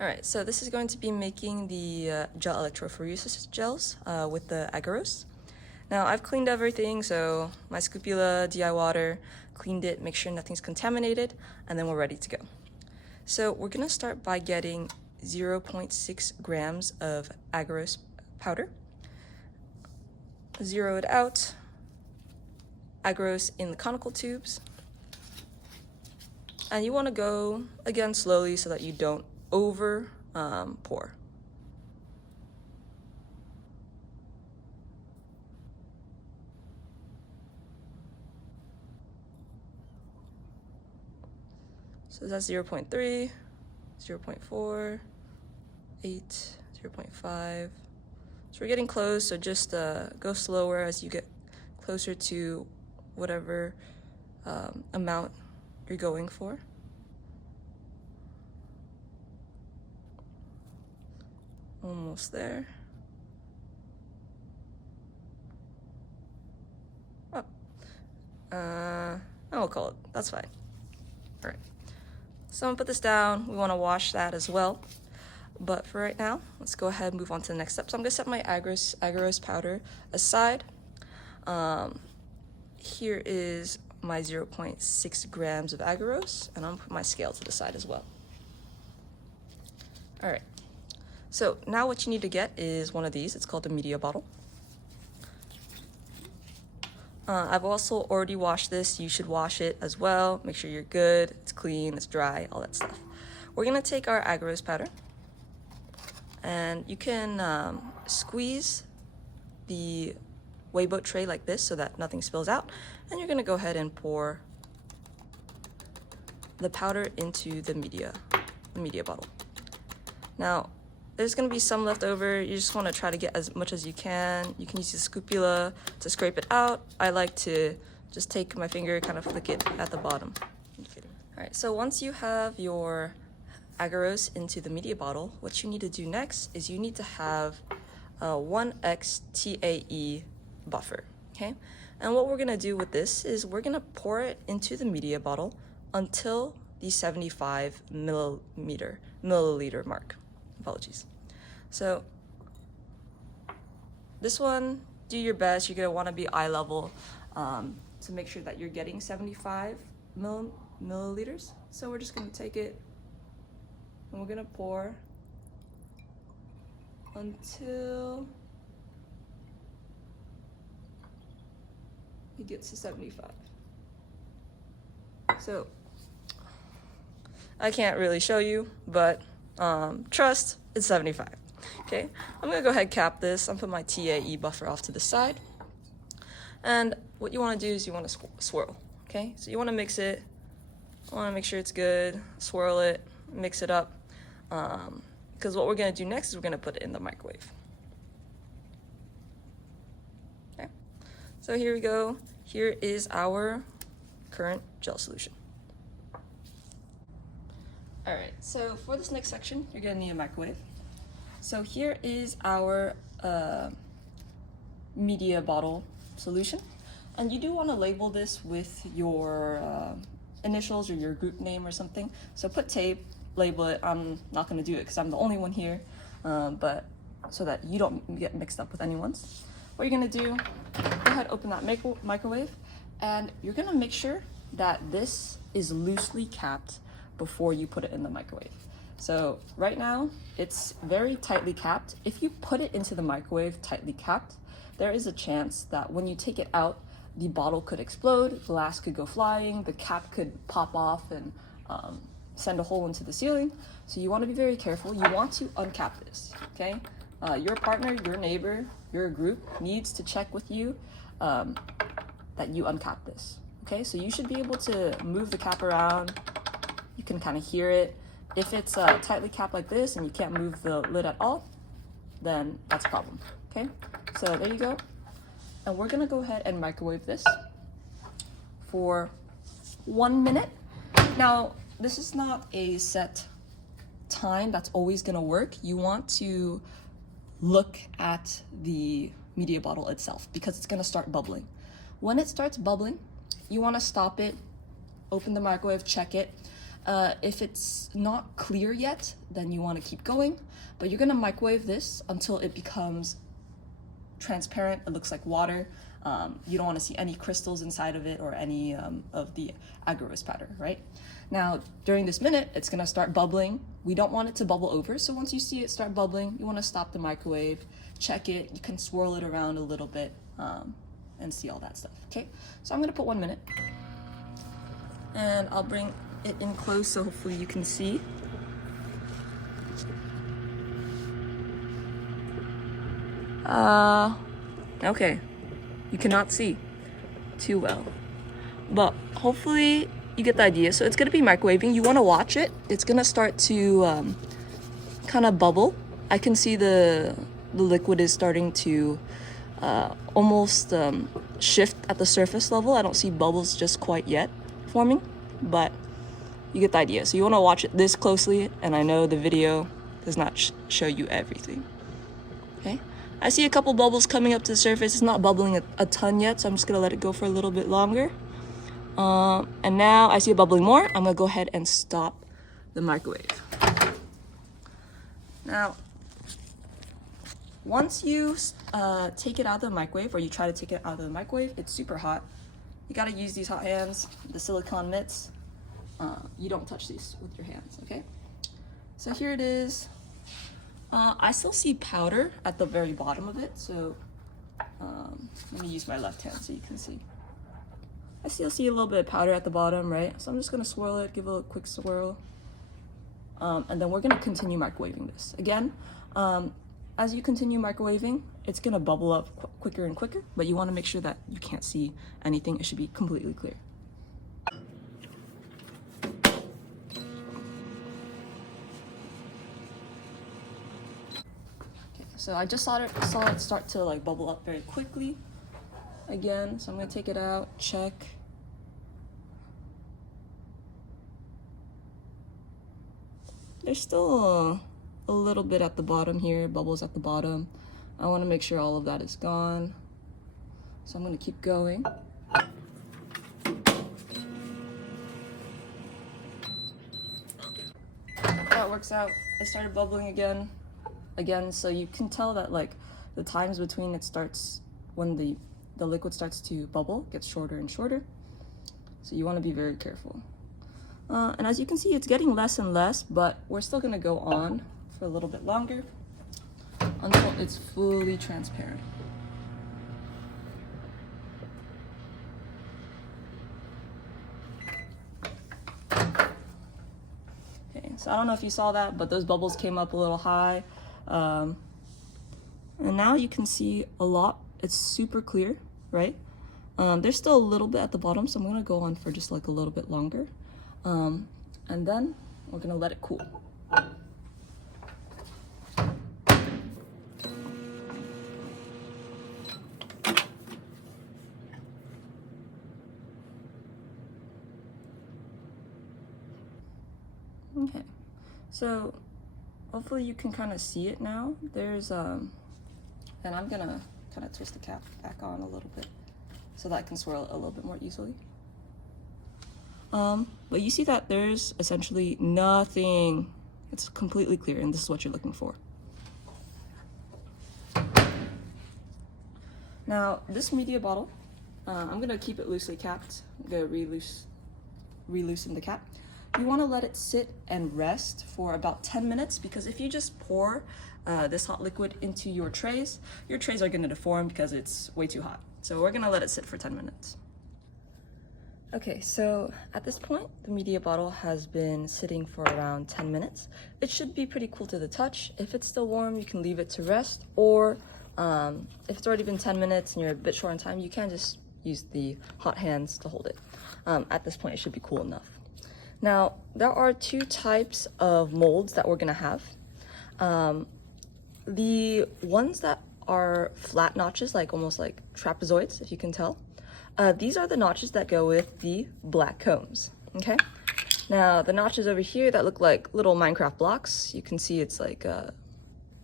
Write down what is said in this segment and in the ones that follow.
Alright, so this is going to be making the gel electrophoresis gels with the Agarose. Now I've cleaned everything, so my scapula, DI water, cleaned it, make sure nothing's contaminated, and then we're ready to go. So we're going to start by getting 0.6 grams of Agarose powder. Zero it out, Agarose in the conical tubes, and you want to go, again, slowly so that you don't over pour. So that's 0.3, 0.4, 8, 0.5. So we're getting close, so just go slower as you get closer to whatever amount you're going for. Almost there. I'll call it. That's fine. All right. So I'm gonna put this down. We want to wash that as well. But for right now, let's go ahead and move on to the next step. So I'm gonna set my Agarose powder aside. Here is my 0.6 grams of Agarose, and I'm gonna put my scale to the side as well. All right. So now what you need to get is one of these. It's called a media bottle. I've also already washed this. You should wash it as well. Make sure you're good, it's clean, it's dry, all that stuff. We're gonna take our Agarose powder, and you can squeeze the weigh boat tray like this so that nothing spills out, and you're gonna go ahead and pour the powder into the media bottle. Now, there's going to be some left over. You just want to try to get as much as you can. You can use the scapula to scrape it out. I like to just take my finger, kind of flick it at the bottom. All right, so once you have your Agarose into the media bottle, what you need to do next is you need to have a 1x TAE buffer, okay? And what we're going to do with this is we're going to pour it into the media bottle until the 75 milliliter mark. Apologies. So this one, do your best. You're gonna want to be eye level to make sure that you're getting 75 milliliters. So we're just gonna take it and we're gonna pour until it gets to 75. So I can't really show you, but trust, it's 75. Okay, I'm gonna go ahead and cap this. I'm putting my TAE buffer off to the side. And what you wanna do is you wanna swirl, okay? So you wanna mix it, you wanna make sure it's good, swirl it, mix it up. Because what we're gonna do next is we're gonna put it in the microwave. Okay, so here we go. Here is our current gel solution. All right, so for this next section, you're gonna need a microwave. So here is our media bottle solution. And you do wanna label this with your initials or your group name or something. So put tape, label it. I'm not gonna do it because I'm the only one here, but so that you don't get mixed up with anyone's. What you're gonna do, go ahead, open that microwave, and you're gonna make sure that this is loosely capped before you put it in the microwave. So right now, it's very tightly capped. If you put it into the microwave tightly capped, there is a chance that when you take it out, the bottle could explode, glass could go flying, the cap could pop off and send a hole into the ceiling. So you want to be very careful. You want to uncap this, okay? Your partner, your neighbor, your group needs to check with you that you uncap this, okay? So you should be able to move the cap around. You can kind of hear it. If it's tightly capped like this and you can't move the lid at all, then that's a problem, okay? So there you go. And we're gonna go ahead and microwave this for 1 minute. Now, this is not a set time that's always gonna work. You want to look at the media bottle itself because it's gonna start bubbling. When it starts bubbling, you wanna stop it, open the microwave, check it, If it's not clear yet, then you want to keep going, but you're gonna microwave this until it becomes transparent. It looks like water. You don't want to see any crystals inside of it or any of the agarose powder, right? Now, during this minute, it's gonna start bubbling. We don't want it to bubble over, so once you see it start bubbling, you want to stop the microwave, check it. You can swirl it around a little bit and see all that stuff, okay? So I'm gonna put 1 minute, and I'll bring it in close so hopefully you can see. Okay, you cannot see too well, but hopefully you get the idea. So it's gonna be microwaving. You wanna watch it. It's gonna start to kind of bubble. I can see the liquid is starting to almost shift at the surface level. I don't see bubbles just quite yet forming, but you get the idea. So you wanna watch it this closely, and I know the video does not show you everything, okay? I see a couple bubbles coming up to the surface. It's not bubbling a ton yet, so I'm just gonna let it go for a little bit longer. And now I see it bubbling more. I'm gonna go ahead and stop the microwave. Now, once you take it out of the microwave, or you try to take it out of the microwave, it's super hot. You gotta use these hot hands, the silicone mitts. You don't touch these with your hands, okay? So here it is. I still see powder at the very bottom of it, so let me use my left hand so you can see. I still see a little bit of powder at the bottom, right? So I'm just gonna swirl it, give it a quick swirl. And then we're gonna continue microwaving this. Again, as you continue microwaving, it's gonna bubble up quicker and quicker, but you wanna make sure that you can't see anything. It should be completely clear. So I just saw it start to like bubble up very quickly again. So I'm gonna take it out, check. There's still a little bit at the bottom here, bubbles at the bottom. I wanna make sure all of that is gone. So I'm gonna keep going. That works out. It started bubbling again, so you can tell that like the times between it starts, when the liquid starts to bubble, gets shorter and shorter. So you want to be very careful. And as you can see, it's getting less and less, but we're still gonna go on for a little bit longer until it's fully transparent. Okay, so I don't know if you saw that, but those bubbles came up a little high. And now you can see a lot. It's super clear, right? There's still a little bit at the bottom, so I'm gonna go on for just like a little bit longer. And then we're gonna let it cool. Okay, so hopefully you can kind of see it now. There's and I'm gonna kind of twist the cap back on a little bit so that I can swirl it a little bit more easily. But you see that there's essentially nothing. It's completely clear, and this is what you're looking for. Now, this media bottle, I'm gonna keep it loosely capped. I'm gonna re-loosen the cap. You wanna let it sit and rest for about 10 minutes, because if you just pour this hot liquid into your trays are gonna deform because it's way too hot. So we're gonna let it sit for 10 minutes. Okay, so at this point, the media bottle has been sitting for around 10 minutes. It should be pretty cool to the touch. If it's still warm, you can leave it to rest, or if it's already been 10 minutes and you're a bit short on time, you can just use the hot hands to hold it. At this point, it should be cool enough. Now, there are two types of molds that we're gonna have. The ones that are flat notches, like almost like trapezoids, if you can tell. These are the notches that go with the black combs, okay? Now, the notches over here that look like little Minecraft blocks, you can see it's like,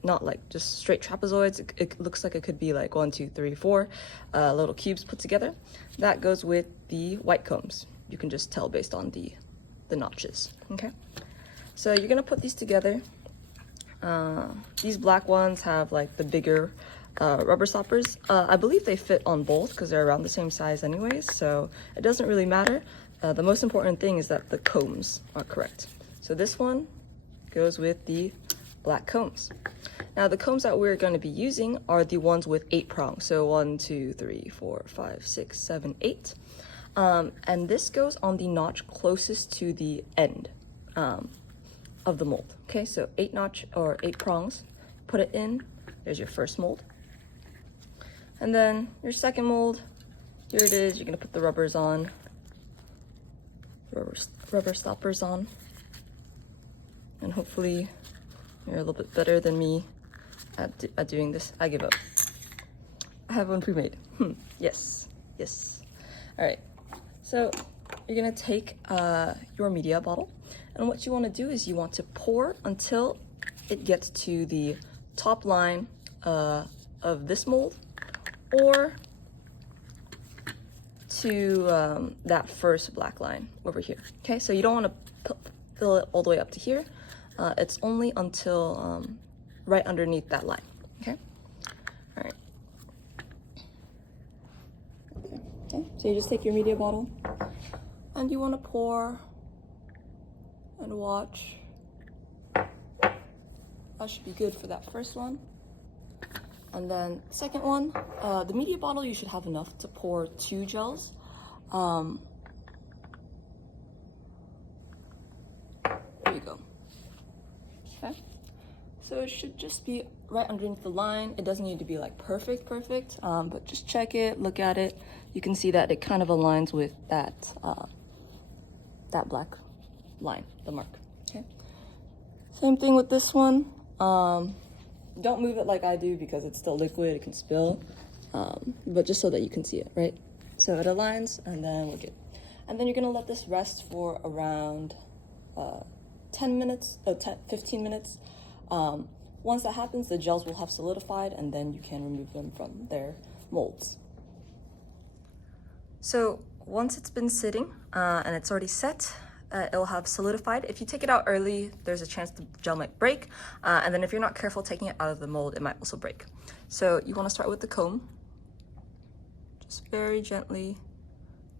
not like just straight trapezoids. It looks like it could be like 1, 2, 3, 4 little cubes put together. That goes with the white combs. You can just tell based on the notches. okay? So you're gonna put these together. These black ones have like the bigger rubber stoppers. I believe they fit on both because they're around the same size anyways, so it doesn't really matter. The most important thing is that the combs are correct. So this one goes with the black combs. Now the combs that we're going to be using are the ones with 8 prongs. So 1, 2, 3, 4, 5, 6, 7, 8. And this goes on the notch closest to the end of the mold. Okay, so 8 notch or 8 prongs. Put it in. There's your first mold. And then your second mold. Here it is. You're going to put the rubbers on. Rubber stoppers on. And hopefully you're a little bit better than me at doing this. I give up. I have one pre-made. Yes. All right. So you're gonna take your media bottle, and what you want to do is you want to pour until it gets to the top line of this mold, or to that first black line over here. Okay, so you don't want to fill it all the way up to here. It's only until right underneath that line. Okay. All right. Okay. So you just take your media bottle, and you want to pour and watch. That should be good for that first one. And then second one, the media bottle, you should have enough to pour 2 gels. There you go. Okay. So it should just be right underneath the line. It doesn't need to be like perfect, but just check it, look at it. You can see that it kind of aligns with that that black line, the mark. Okay. Same thing with this one. Don't move it like I do because it's still liquid, it can spill. But just so that you can see it, right? So it aligns, and then we're good. And then you're gonna let this rest for around 15 minutes. Once that happens, the gels will have solidified, and then you can remove them from their molds. So once it's been sitting and it's already set, it'll have solidified. If you take it out early, there's a chance the gel might break. And then if you're not careful taking it out of the mold, it might also break. So you want to start with the comb. Just very gently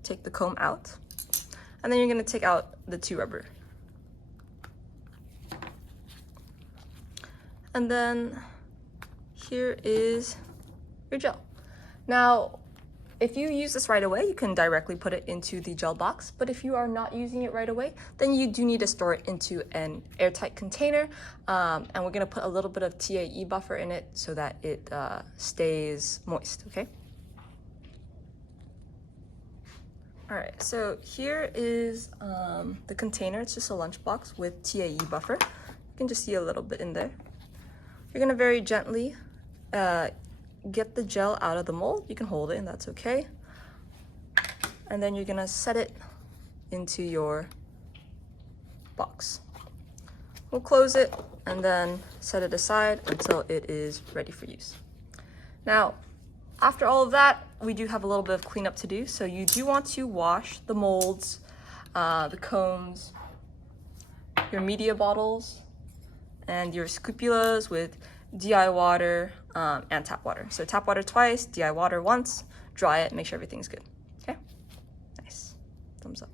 take the comb out. And then you're going to take out the 2 rubber. And then here is your gel. Now, if you use this right away, you can directly put it into the gel box. But if you are not using it right away, then you do need to store it into an airtight container. And we're gonna put a little bit of TAE buffer in it so that it stays moist, okay? All right, so here is the container. It's just a lunchbox with TAE buffer. You can just see a little bit in there. You're gonna very gently get the gel out of the mold. You can hold it and that's okay. And then you're gonna set it into your box. We'll close it and then set it aside until it is ready for use. Now, after all of that, we do have a little bit of cleanup to do. So you do want to wash the molds, the combs, your media bottles, and your scupulas with DI water and tap water. So tap water twice, DI water once, dry it, make sure everything's good. Okay? Nice. Thumbs up.